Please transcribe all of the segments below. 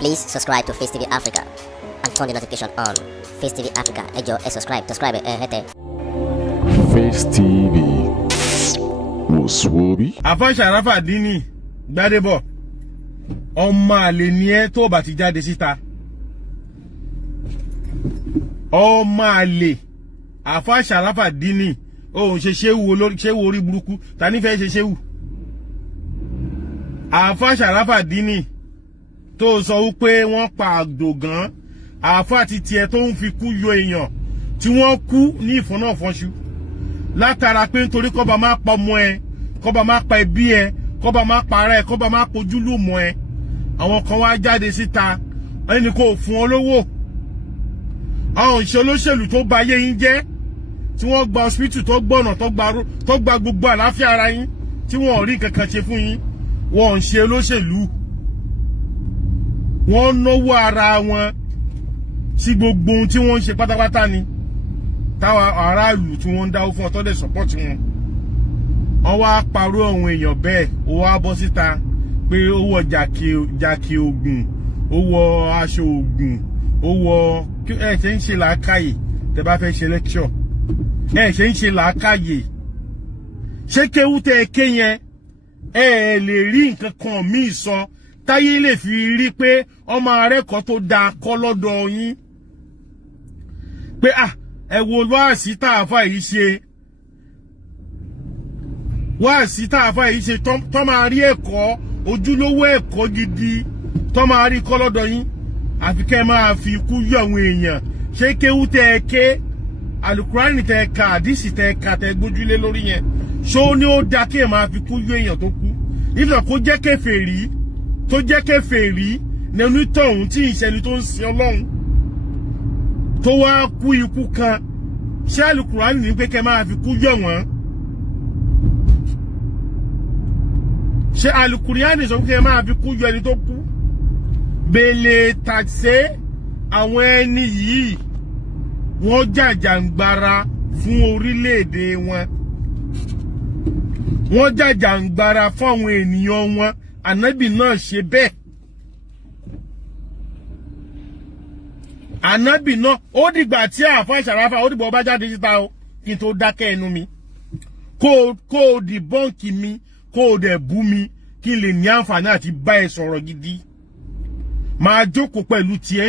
Please subscribe to Face TV Africa and turn the notification on. Face TV Africa, ẹ jọ̀ọ́ ẹ subscribe hete. Face TV Muswobi. Àfáà Sharafa Dini Gbadebo ọmọ àlè ni ẹ́ tó bá ti jáde síta. Ọmọ àlè Àfáà Sharafa Dini ó ń ṣe ṣéwù orí burúkú ta ní fẹ́ ṣe ṣéwù. Àfáà Sharafa Dini tó sọ wípé wọ́n pa Àdògán àfáà ti tiẹ̀ tó ń fi kú yọ èèyàn tí wọ́n kú ní ìfọ́nàfọ́nṣu látara pé nítorí kọ́ba máa pa ọmọ ẹ kọ́ba máa pa ẹbí ẹ kọ́ba máa pa ara ẹ kọ́ba máa pojúlùmọ̀ ẹ àwọn kan wá jáde síta ẹni kò fún ọ lówó àwọn ìṣe olóṣèlú tó ba ayé yín jẹ́ tí wọ́n gba hospital tó gbọ́nà tó gba gbogbo àlàáfíà ara yín tí wọ́n ò rí kankan ṣe fún yín wọ́n ń ṣe olóṣèlú wọ́n náwó ara wọn sí gbogbo ohun tí wọ́n ń ṣe pátápátá ni táwọn aráàlú tí wọ́n ń dáwó fún ọtọ́dẹ̀ support wọn wọ́n wá parọ́ àwọn èèyàn bẹ́ẹ̀ ó wá bọ́ síta pé ó wọ jàkì ogun ó wọ aṣọ ogun ó wọ ẹ ṣe ń ṣe làákàyè tẹ́ bá fẹ́ ṣe lecture ẹ ṣe ń ṣe làákàyè ṣé kéwú tẹ́ ké yẹn ẹ lè rí nǹkan kan míì sọ táyé lè fi rí pé ọmọ arẹ́kọ̀ọ́ tó dáa kọ́ lọ́dọ̀ yín pé ẹ wo wáàsí tààfà yìí ṣe wáàsí tààfà yìí ṣe tó máa rí ẹ̀kọ́ ojúlówó ẹ̀kọ́ gidi tó máa rí kọ́ lọ́dọ̀ yín àfi kẹ́ máa fi ikú yọ àwọn èèyàn ṣé kéwú tẹ́ ẹ ké alukurani tẹ́ ẹ ka àdìsí tẹ́ ẹ ka tẹ́ ẹ gbójúlé lórí yẹn ṣó ní ó dá kí ẹ máa fi ikú yọ èèyàn tó kú nígbà kó jẹ́ kèfèrí tó jẹ́ kèfèrí nínú tọ̀hún tí ìṣẹ́ni tó ń sin Ọlọ́run tó wá kú ikú kan ṣé alukurani ní pé kẹ́ máa fi kú yọ wọ́n ṣé alukurani sọ pé kẹ́ máa fi kú yọ ẹni tó kú bèlè tàṣé àwọn ẹni yìí wọ́n jàjàǹgbara fún orílẹ̀-èdè wọn wọ́n jàjàǹgbara fún àwọn ènìyàn wọn ànábì náà ṣe bẹ́ẹ̀ ànábì náà ó dìgbà tí Àfáà Sharafa ó dìgbà ó bá jáde síta o kí n tó dákẹ́ ẹnu mi kó o dìbọ́ǹkì mi kó o dẹ̀ bú mi kí n lè ní àǹfààní àti bá ẹ sọ̀rọ̀ gidi máa jókòó pẹ̀lú tiẹ̀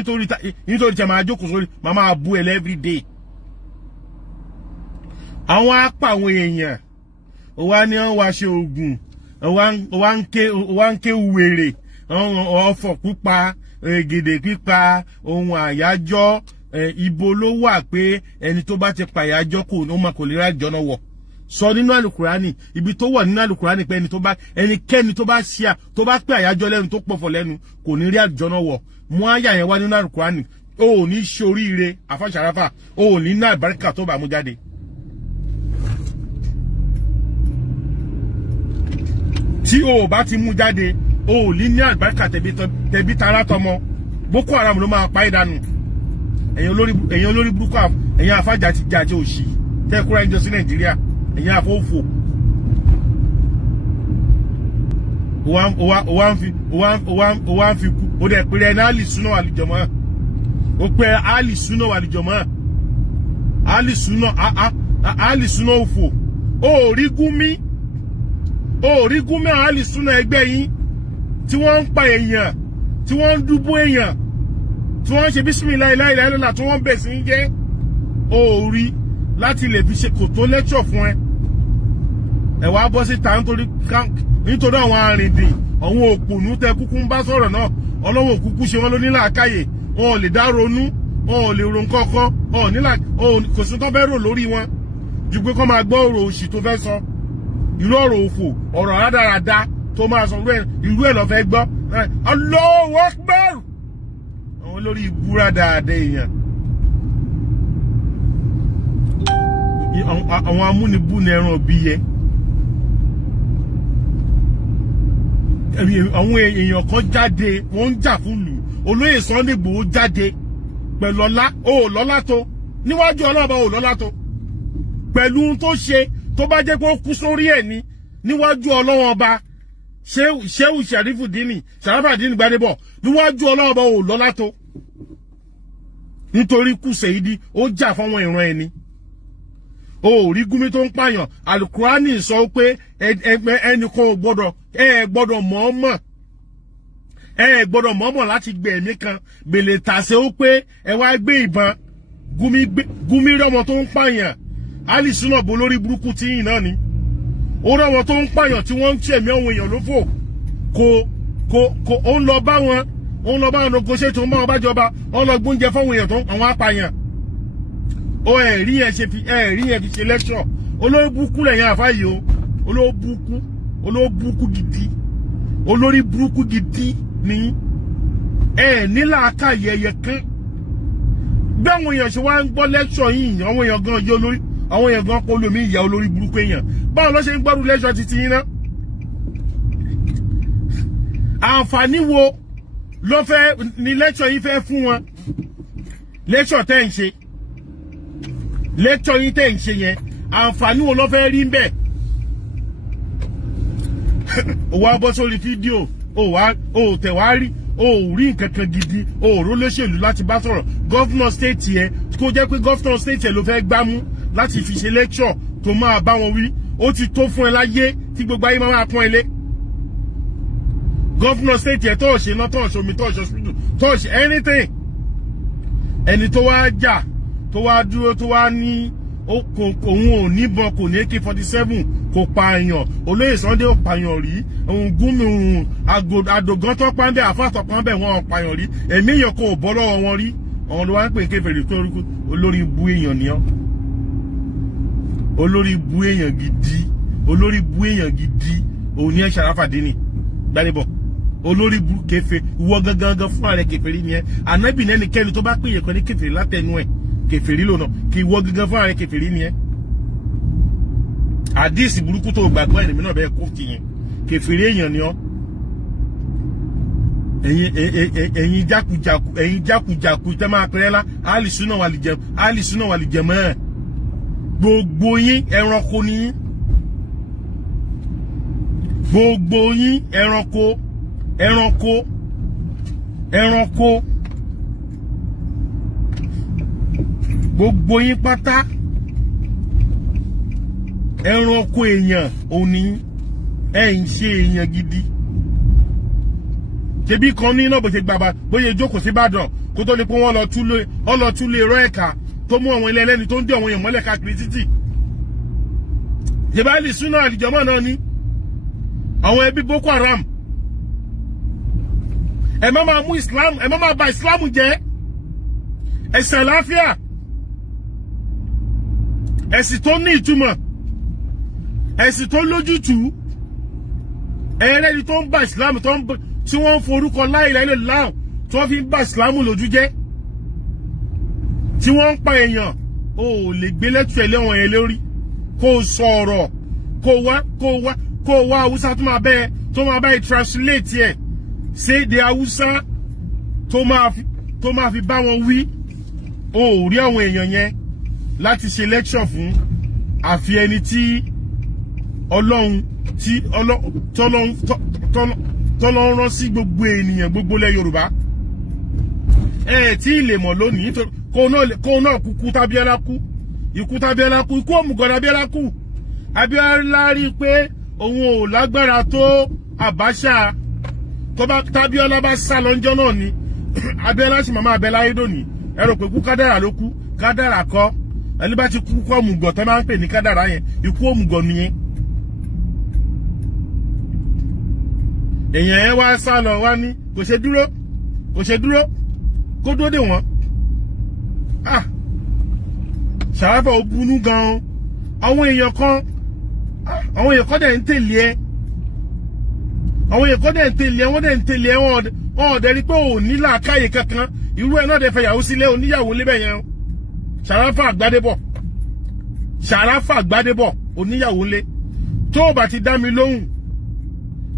nítorí tí a máa jókòó sórí máa máa bú ẹ every day àwọn apá àwọn èèyàn ó wá ní wọ́n wá ṣe oògùn ó wá ń ké wèrè ọ̀fọ̀ pípa gèdè pípa ohun àyájọ́ ibo ló wà pé ẹni tó bá ti pàyájọ́ kò lè rájọ́ náà wọ̀ sọ nínú àlùkùránì ibi tó wọ̀ nínú àlùkùránì pé ẹnikẹ́ni tó bá ṣíà tó bá pé àyájọ́ lẹ́nu tó pọ̀fọ̀ lẹ́nu kò ní rí àjọ náà wọ̀ mú àyà yẹn wá nínú àlùkùránì o ò ní ṣe oríire Àfáà Sharafa o ò ní ná àbáríkà tó bá mú jáde. tí o ò bá ti mú jáde o ò ní ní àbáríkà tẹ̀bí tara tọmọ Boko Haram ló máa pa ìdánù ẹ̀yin olórí burúkú ẹ̀yin afájà ti jà àti òṣì tẹ́ kúrò ẹjọ́ sí Nàìjíríà ẹ̀yin àfọ́fò o wá ń fi kú o dẹ̀ pèrè ẹni alìsúná àlìjọmọ́ o pèrè alìsúná àlìjọmọ́ alìsúná òfò o rí gúnmí àwọn alìsúná ẹgbẹ́ yín tí wọ́n ń pa èèyàn tí wọ́n ń dúbú èèyàn tí wọ́n ń ṣe bísímìláìláìláìlá tí wọ́n bẹ̀ sí ń jẹ́ o rí láti lè fi ṣe kò tó lẹ́tọ̀ fún ẹ wá bọ́ síta nítorí àwọn arìndìn àwọn òpònú tẹ kúkú ń bá sọ̀rọ̀ náà ọlọ́wọ́ òkúkú ṣe wọ́n ló ní làákàyè wọn ò lè dá ronú wọn ò lè ro nǹkan kò sí tó fẹ́ rò lórí wọn ju pé kọ́ máa gbọ́ ọ̀rọ̀ òṣì tó fẹ́ sọ irú ọ̀rọ̀ òfò ọ̀rọ̀ rádaràda tó máa sọ irú ẹ̀ lọ fẹ́ gbọ́ Allahu Akbar àwọn olórí ìbúra dáadáa èèyàn àwọn amúnibú ní ẹran òbí yẹ àwọn èèyàn kan jáde wọ́n ń jà fún lù olóyè Sunday Igboho jáde pẹ̀lú ọlá lọ́lá tó níwájú ọlọ́ọ̀bá lọ́lá tó pẹ̀lú tó ṣe tó bá jẹ́ pé ó kú sórí ẹ̀ ní níwájú ọlọ́wọ́n ọba Shehu Sharafa Dini Gbadebo níwájú Ọlọ́run bá ò lọ́lá tó nítorí kú Sèyídì ó jà fáwọn ìran ẹni ó rí Gumi tó ń pààyàn Al-Qur'ani sọ pé ẹnìkan ò gbọ́dọ̀ gbọ́dọ̀ mọ̀ọ́mọ̀ láti gbé ẹ̀mí kan bèlè tàṣe ó pé ẹ wá gbé ìbọn Gumi rọmọ tó ń pààyàn Alisuna bo lórí burúkú tí yìí náà ni ó rọmọ tó ń pààyàn tí wọ́n ń tẹ̀mí àwọn èèyàn lófò kò ó ń lọ bá wọn negotiate tó ń bá wọn bájọba ó lọ gbóúnjẹ fáwọn èèyàn tó àwọn apààyàn ó ẹ̀rí yẹn fi ṣe lecture olórí burúkú lẹ́yìn àfáyé o olórí burúkú gidi ní nílà káyẹyẹ kan bí àwọn èèyàn ṣe wá ń gbọ́ lecture yìí àwọn èèyàn gan yọ lórí àwọn èèyàn gan kó lómi ìyá olórí burúkú èèyàn báwo ló ṣe ń gbọ́rú lecture títí yín náà àǹfààní wo ló fẹ́ ní lecture yìí fẹ́ fún wọn lecture tẹ́ ń ṣe lecture yìí tẹ́ ń ṣe yẹn àǹfààní wo ló fẹ́ rí ń bẹ̀ ó wá bọ́ sórí fídíò ó tẹ̀ wá rí ó rí nǹkan kan gidi ó ró lóṣèlú láti bá sọ̀rọ̀ gọ́fúnà stéètì ẹ kó jẹ́ pé gọ́fúnà stéètì ẹ ló fẹ́ gbámú láti fi ṣe lecture tó máa bá wọn wí ó ti tó fún ẹ láyé tí gbogbo ayé máa pọ́n ilé gọ́fúnà stéètì ẹ tó ṣe náà tó ṣe omi tó ṣe hospital tó ṣe anything ẹni tó wá jà tó wá dúró tó wá ní òun ò níbọn kò ní AK-47 kò pààyàn olóyè Sunday ò pààyàn rí òun Gumi òun àdògán tó pàǹbẹ àfàtọ pàǹbẹ wọn ò pààyàn rí ẹ̀mí èèyàn kò bọ́ lọ́wọ́ wọn rí àwọn ló wá ń pè kéfèrè tó olórí ibú èèyàn ni ọ́ olórí ibú èèyàn gidi òun ní ẹ Sharafadini Gbadebo olórí ibú kéfè ìwọ gangan fúnra rẹ̀ kéfèrè ni ẹ ànábì ní ẹnikẹ́ni tó bá pè yẹn kan ní kéfèrè látẹnu ẹ̀ kèfèrí lónà kí ìwọ gangan fún ààrẹ kèfèrí ni ẹ àdíìsì burúkú tó gbàgbọ́ ẹ̀nìmí náà bẹ́ẹ̀ kó ti yẹn kèfèrí èèyàn ni ọ́ ẹ̀yin jákujàku tẹ́ máa pẹ́rẹ́ lá Alisuna wà lè jẹ̀mọ́ ẹ̀ gbogbo yín ẹranko ni yín gbogbo yín ẹranko gbogbo yín pátá ẹranko èèyàn òní ń ṣe èèyàn gidi ṣebí kan ní náà bó ṣe gbàgbà bóyá jókòó sí Ìbàdàn kó tó lè pé wọ́n lọ túlé rọ ẹ̀ka tó mú àwọn ilé ẹlẹ́ni tó ń dé àwọn èèyàn mọ́lẹ̀ káàkiri títì ṣebí Alisuna àlìjọmọ́ náà ní àwọn ẹbí Boko Haram ẹ má máa mú Islam ẹ má máa bà Islam jẹ́ ẹ̀sìn àlàáfíà ẹ̀sìn tó ní ìtumọ̀ ẹ̀sìn tó lójútùú ẹ̀rẹ́ni tó ń bá Islam tí wọ́n ń forúkọ la ilaha illallah tí wọ́n fi ń bá Islam lójú jẹ́ tí wọ́n ń pa èèyàn ó lè gbé lẹ́tù ẹlẹ́wọ̀n yẹn lórí kó sọ ọ̀rọ̀ kó wá Haúsá tó máa bẹ́ẹ̀ translate ẹ̀ sí èdè Haúsá tó máa fi bá wọn wí ó rí àwọn èèyàn yẹn láti ṣe lecture fún àfi ẹni tí Ọlọ́run tọ́lọ́run rán sí gbogbo ènìyàn gbogbo lẹ̀ Yorùbá tí ilé mọ̀ lónìí nítorí kó náà kúkú tábíọ́lá kú ikú òmùgọ̀ tábíọ́lá kú Abíọ́lá rí pé òun ò lágbára tó Abacha tó bá tábíọ́lá bá sá lọ́njọ́ náà ni Abíọ́lá sì máa bẹ láyé dòní ẹ rò pé kú kádàrà ló kú kádàrà kọ́ ẹni bá ti kú òmùgọ̀ tẹ́ máa ń pè ní kádàrà yẹn ikú òmùgọ̀ nìyẹn èèyàn yẹn wá sá lọ wá ní kò ṣe dúró kó dúró dè wọ́n Sharafa ó bunú gan-an àwọn èèyàn kan dẹ̀ ń tẹ̀lé ẹ wọ́n dẹ̀ ń tẹ̀lé ẹ wọ́n ọ̀dẹ̀ rí pé ò ní làákàyè kankan irú ẹ̀ náà dẹ̀ fẹ́ yàwó sílé oníyàwó lébẹ̀ yẹn Sharafa Gbadebo oníyàwó lé tó bá ti dá mi lóhùn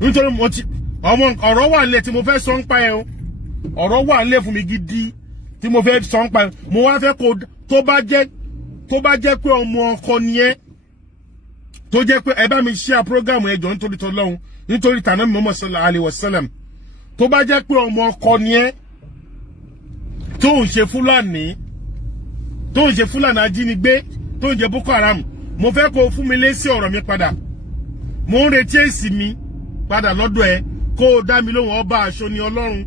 nítorí ọ̀rọ̀ wà nílẹ̀ tí mo fẹ́ sọ ń pa ẹ o ọ̀rọ̀ wà nílẹ̀ fún mi gidi tí mo fẹ́ sọ ń pa ẹ mo wá fẹ́ kó tó bá jẹ́ pé ọmọ ọkọ ni ẹ tó jẹ́ pé ẹ bá mi share program ẹjọ́ nítorí tọ́lọ́hun nítorí tànà Muhammad sallallahu alaihi wasallam tó bá jẹ́ pé ọmọ ọkọ ni ẹ́ tó ń ṣe Fúlàní ajínigbé tó ń jẹ Boko Haram, mo fẹ́ kó fún mi lésì ọ̀rọ̀ mi padà. Mo ń retí èsì mi padà lọ́dọ̀ ẹ, kó o dá mi lóhùn ọba aṣọ ni Ọlọ́run,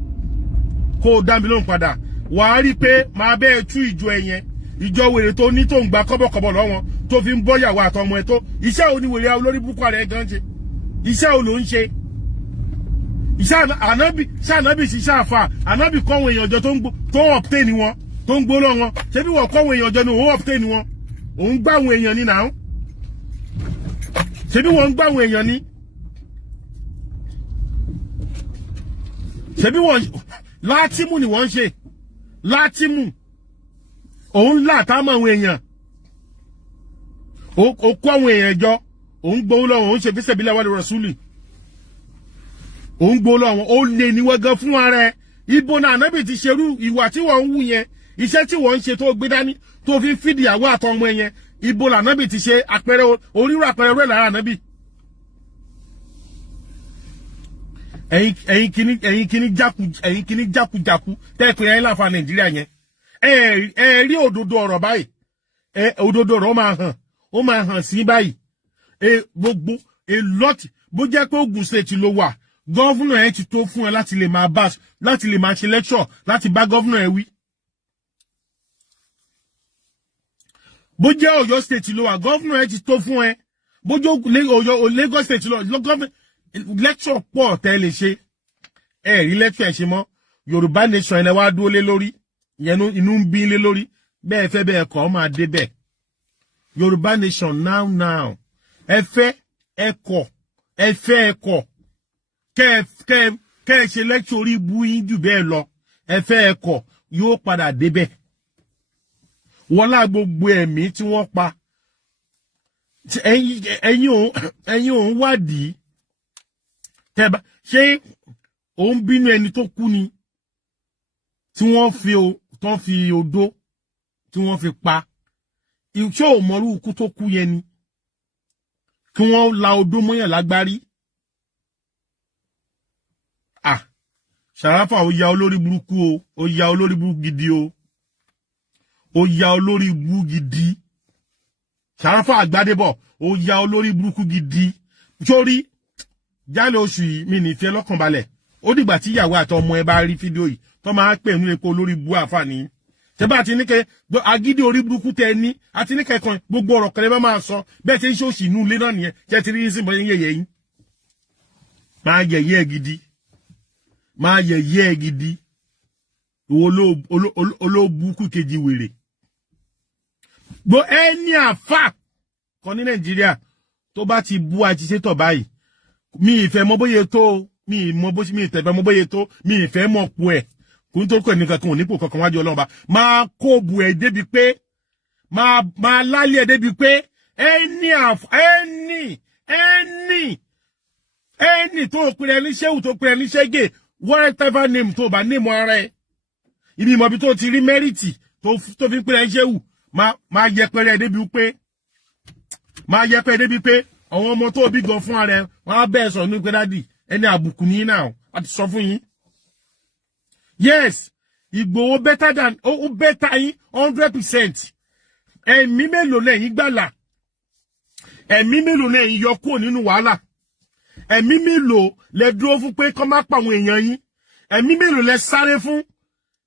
kó o dá mi lóhùn padà. Wàá rí pé máa bẹ́ẹ̀ tú ìjọ ẹ yẹn, ìjọ wèrè tó ní tó ń gba kọ́bọ̀kọ́bọ̀ lọ́wọ́ tó fi ń bọ́ ìyàwó àtọmọ ẹ tó. Iṣẹ́ ò ní wèrè olórí burúkú rẹ̀ gan ṣe. Iṣẹ́ ò ló ń ṣe. Iṣẹ́ ànábì ṣiṣẹ́ àfà, ànábì kọ́wọn èèyàn jọ tó ń obtain wọn, tó ń gbóló wọn. Ṣé bí wọ́n kọ́wọn èèyàn jọ ni òun obtain wọn? Òun gbá àwọn èèyàn ní náà. Ṣé bí wọ́n ń gbá àwọn èèyàn ní? Ṣé bí wọ́n látìmù ni wọ́n ń ṣe? Látìmù. Òun látàmọ̀ àwọn èèyàn. Ó kó àwọn èèyàn jọ. Òun gbówó lọ́wọ́, òun ṣe fi sẹ́bílẹ̀ wà lórí Rasúlì. Òun gbówó lọ́wọ́, ó lè ní wọ́n gan fún ara ẹ̀. Ibo náà ànábì ti ṣerú ìwà tí wọ́n ń wù yẹn. Iṣẹ́ tí wọ́n ń ṣe tó gbé dání tó fi fìdí ìyàwó àtọmọ yẹn. Ibo lànábì ti ṣe àpẹẹrẹ orírò àpẹẹrẹ rẹ̀ lára ànábì. Ẹ̀yin kìíní jákujàku tẹ́ẹ̀pẹ́ ẹ̀yin láfa Nàìjíríà yẹn. Ẹ rí òdodo ọ̀rọ̀ báyìí. Òdodo ọ̀rọ̀ ó máa hàn sí báyìí. Gbogbo lot bó jẹ́ pé Ògùn State ló wà, gọ́vùnà ẹ ti tó fún ẹ láti lè máa ṣe lecture láti bá gọ́vùnà ẹ wí. Bó jẹ́ Ọ̀yọ́ State ló wà, gọ́vùnà ẹ ti tó fún ẹ. Bó jẹ́ Lagos State ló wà, lecture pọ̀ tẹ́ lè ṣe. Rí lecture ẹ ṣe mọ́. Yorùbá nation ẹ wá dúró lé lórí. Ìyẹn inú ń bí lé lórí. Bẹ́ẹ̀ fẹ́ bẹ́ẹ̀ kọ́ máa dé bẹ́ẹ̀. Yorùbá nation now. Ẹ fẹ́ ẹ̀kọ́. Kẹ́ ṣe lecture orí bú yín jù bẹ́ẹ̀ lọ. Ẹ fẹ́ ẹ̀kọ́ yóò padà dé bẹ́ẹ̀. Wọ́lá gbogbo ẹ̀mí tí wọ́n pa. Ẹ̀yin òun wádìí. Ṣé òun bínú ẹni tó kú ni tí wọ́n fi odó tí wọ́n fi pa? Ṣé ò mọ̀rú ikú tó kú yẹn ni? Kí wọ́n la odó mọ́yàn lágbárí? Ṣàráfà ó ya olórí burúkú o, ó ya olórí burúkú gidi o. Ó ya olórí burúkú gidi. Ṣàráfà Àgbádébọ̀, ó ya olórí burúkú gidi. Sórí jálẹ̀ oṣù yìí mi ní fẹ́ lọ́kàn balẹ̀. Ó dìgbà tí ìyàwó àti ọmọ ẹ bá rí fídíò yìí tó máa pè ní epo olórí burúkú àfààní. Ṣé bá ti ní kẹ́ agídí orí burúkú tẹ ní àti ní kẹ́kàn gbogbo ọ̀rọ̀ kan bá máa sọ bẹ́ẹ̀ tí ń ṣòṣì inú ilé náà nìyẹn. Ṣé ti rí sí bọ́ yẹ̀yẹ́ yín? Máa yẹ̀yẹ́ gidi. Máa yẹ̀yẹ́ gidi. Ìwọ olóbùkù kejì wèrè. Gbo ẹni àfà kan ní Nàìjíríà tó bá ti bú àti ṣètò báyìí. Mi ìfẹ́ mọ̀ bóyá tó, mi mọ̀ bó ṣe mi ìtẹ̀fẹ́ mọ̀ bóyá tó, mi ìfẹ́ mọ̀ po ẹ̀. Kò ní tó kọ́ ẹnìkan kan ò nípò kankan wájú Ọlọ́run bá. Máa kó bu ẹ̀ débi pé, máa lálẹ́ ẹ̀ débi pé, ẹni tó pèrè ní ṣéwù tó pèrè ní ṣégè, whatever name tó bá name ara ẹ̀. Ibi ìmọ̀ bí tó ti rí mẹ́rìtì tó fi pèrè ní ṣéwù, máa yẹpẹrẹ débi pé, àwọn ọmọ tó bí gan fún ara ẹ̀, wọ́n á bẹ́ẹ̀ sọ ní pé dádì, ẹni àbùkù ní náà, a ti sọ fún yín. Yes, Ìgbòho better than, ó better yín 100%. Ẹ̀mí mélòó lẹ́yìn gbàlà? Ẹ̀mí mélòó lẹ́yìn yọ kúrò nínú wàhálà? Ẹ̀mí mélòó lẹ dúró fún pé kọ́ má pa àwọn èèyàn yín? Ẹ̀mí mélòó lẹ sáré fún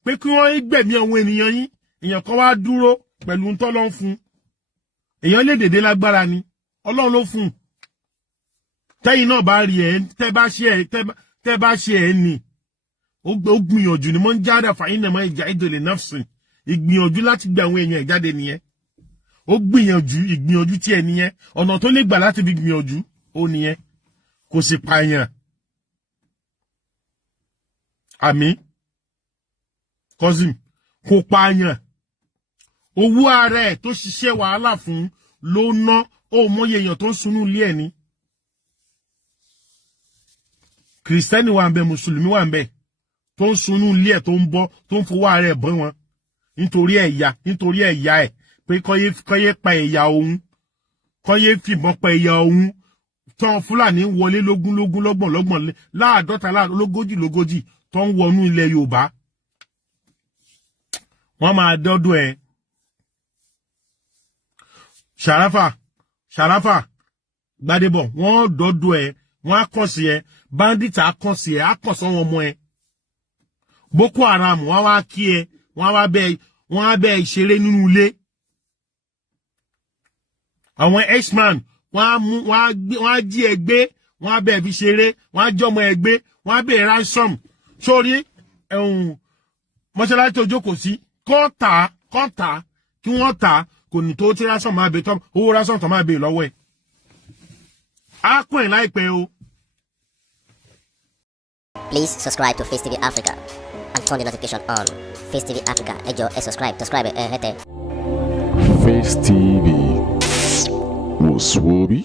pé kí wọ́n gbẹ̀mí àwọn ènìyàn yín? Èèyàn kan wá dúró pẹ̀lú ntọ́lọ́ fún. Èèyàn lè dédé lágbára ni. Ọlọ́run ló fún. Tẹ́yìn náà bá rí ẹ̀, tẹ́ bá ṣe ẹ̀ ni. Ó gbìyànjú ni mo ń jáde fàyín náà máa ìjà ìdòlè nafsin. Ìgbìyànjú láti gbé àwọn èèyàn jáde nìyẹn. Ó ìgbìyànjú tí ẹ nìyẹn. Ọ̀nà tó lè gbà láti fi gbìyànjú ó nìyẹn. Kò sì pààyàn. Àmín. Cousin, kò pààyàn. Owó ara ẹ̀ tó ṣiṣẹ́ wàhálà fún ló ná ó mọye èèyàn tó ń sunú ilé ẹ̀ ni. Kristẹni wà ń bẹ, Mùsùlùmí wà ń bẹ. Tó ń sunú ilé ẹ̀ tó ń bọ́, tó ń fowó ara ẹ̀ bọ́ wọn. Nítorí ẹ̀yà ẹ̀ pé kọ́yé pa ẹ̀yà òun. Kọ́yé fìbọn pa ẹ̀yà òun. tán Fúlàní ń wọlé lógún lọ́gbọ̀n láàdọ́ta lógójì tó ń wọnú ilẹ̀ Yorùbá wọ́n máa dọ́dọ̀ ẹ Sharafa Gbadebo wọ́n dọ́dọ̀ ẹ wọ́n á kàn sí ẹ bandit á kàn sí ẹ á kàn sọ́wọ́n ọmọ ẹ Boko Haram wọ́n wá kí ẹ wọ́n á bẹ ìṣeré nínú ilé àwọn X-Man wọ́n á jí ẹ gbé wọ́n á bẹ fi ṣeré wọ́n á jọmọ ẹ gbé wọ́n á bẹ ransom sórí mọ́ṣáláṣí tó jókòó sí kọ́ńtà kí wọ́n tà kò ní tó tí ransom máa bẹ tọ́ owó ransom tó máa bẹ lọ́wọ́ ẹ̀ á pọ̀ ẹ̀ láìpẹ́ o. Please subscribe to Face TV Africa and turn the notification on. Face TV Africa, ẹ jọ̀ọ́ ẹ subscribe hete. Face TV was Swoby.